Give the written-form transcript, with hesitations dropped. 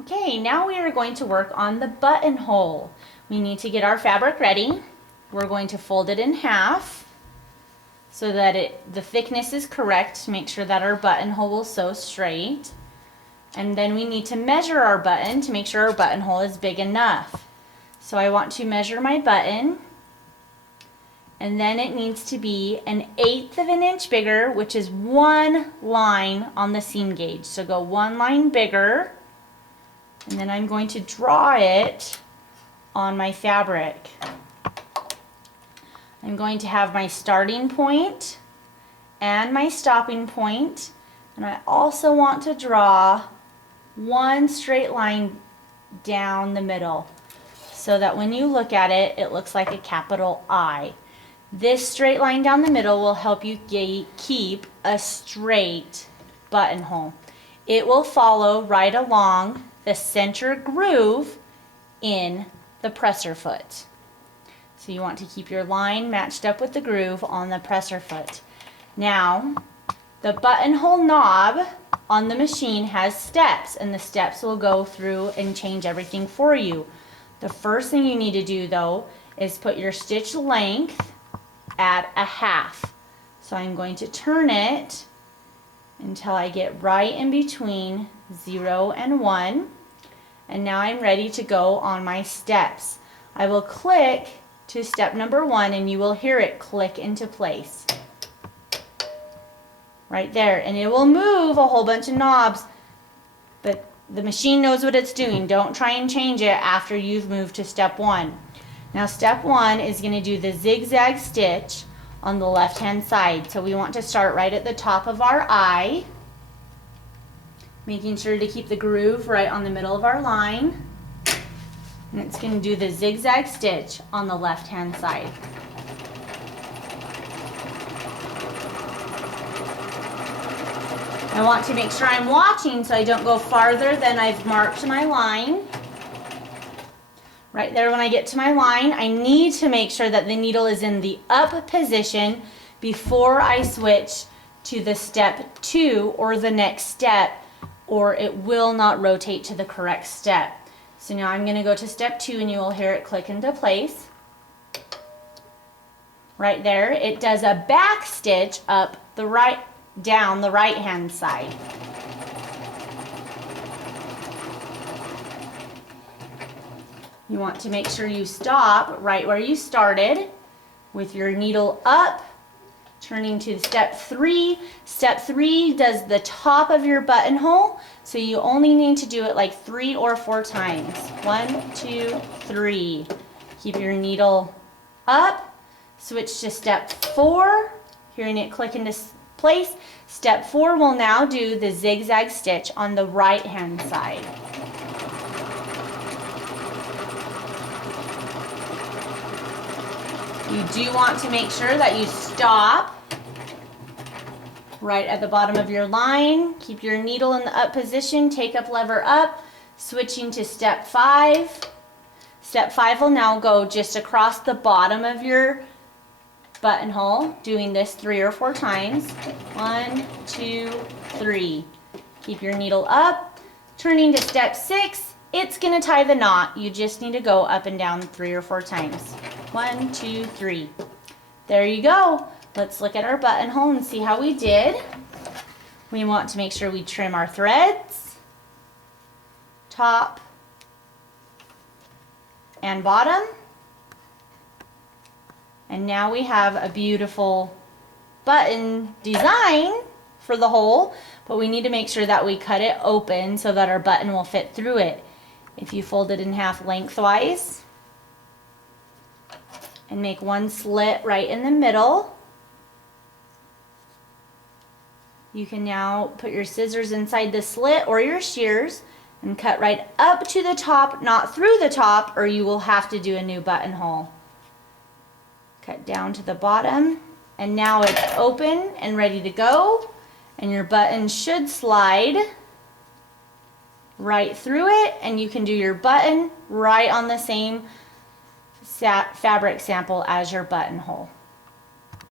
Okay, now we are going to work on the buttonhole. We need to get our fabric ready. We're going to fold it in half so that the thickness is correct to make sure that our buttonhole will sew straight. And then we need to measure our button to make sure our buttonhole is big enough. So I want to measure my button, and then it needs to be 1/8 of an inch bigger, which is 1 line on the seam gauge. So go 1 line bigger, and then I'm going to draw it on my fabric. I'm going to have my starting point and my stopping point, and I also want to draw 1 straight line down the middle so that when you look at it, it looks like a capital I. This straight line down the middle will help you keep a straight buttonhole. It will follow right along the center groove in the presser foot. So you want to keep your line matched up with the groove on the presser foot. Now, the buttonhole knob on the machine has steps, and the steps will go through and change everything for you. The first thing you need to do though is put your stitch length at 1/2. So I'm going to turn it until I get right in between 0 and 1. And now I'm ready to go on my steps. I will click to step number 1 and you will hear it click into place. Right there, and it will move a whole bunch of knobs, but the machine knows what it's doing. Don't try and change it after you've moved to step 1. Now step 1 is going to do the zigzag stitch on the left hand side. So we want to start right at the top of our I, making sure to keep the groove right on the middle of our line, and it's going to do the zigzag stitch on the left hand side. I want to make sure I'm watching so I don't go farther than I've marked my line. Right there when I get to my line, I need to make sure that the needle is in the up position before I switch to the step 2 or the next step, or it will not rotate to the correct step. So now I'm going to go to step 2 and you will hear it click into place. Right there, it does a back stitch up the down the right hand side. You want to make sure you stop right where you started with your needle up, turning to step 3. Step 3 does the top of your buttonhole, so you only need to do it like 3 or 4 times. 1, 2, 3. Keep your needle up, switch to step 4, hearing it click into place. Step 4 will now do the zigzag stitch on the right hand side. You do want to make sure that you stop right at the bottom of your line. Keep your needle in the up position, take up lever up, switching to step 5. Step 5 will now go just across the bottom of your buttonhole, doing this 3 or 4 times. 1, 2, 3. Keep your needle up, turning to step 6. It's going to tie the knot. You just need to go up and down 3 or 4 times. 1, 2, 3. There you go. Let's look at our buttonhole and see how we did. We want to make sure we trim our threads, top and bottom. And now we have a beautiful button design for the hole, but we need to make sure that we cut it open so that our button will fit through it. If you fold it in half lengthwise and make one slit right in the middle, you can now put your scissors inside the slit or your shears and cut right up to the top, not through the top, or you will have to do a new buttonhole. Cut down to the bottom, and now it's open and ready to go, and your button should slide right through it, and you can do your button right on the same fabric sample as your buttonhole.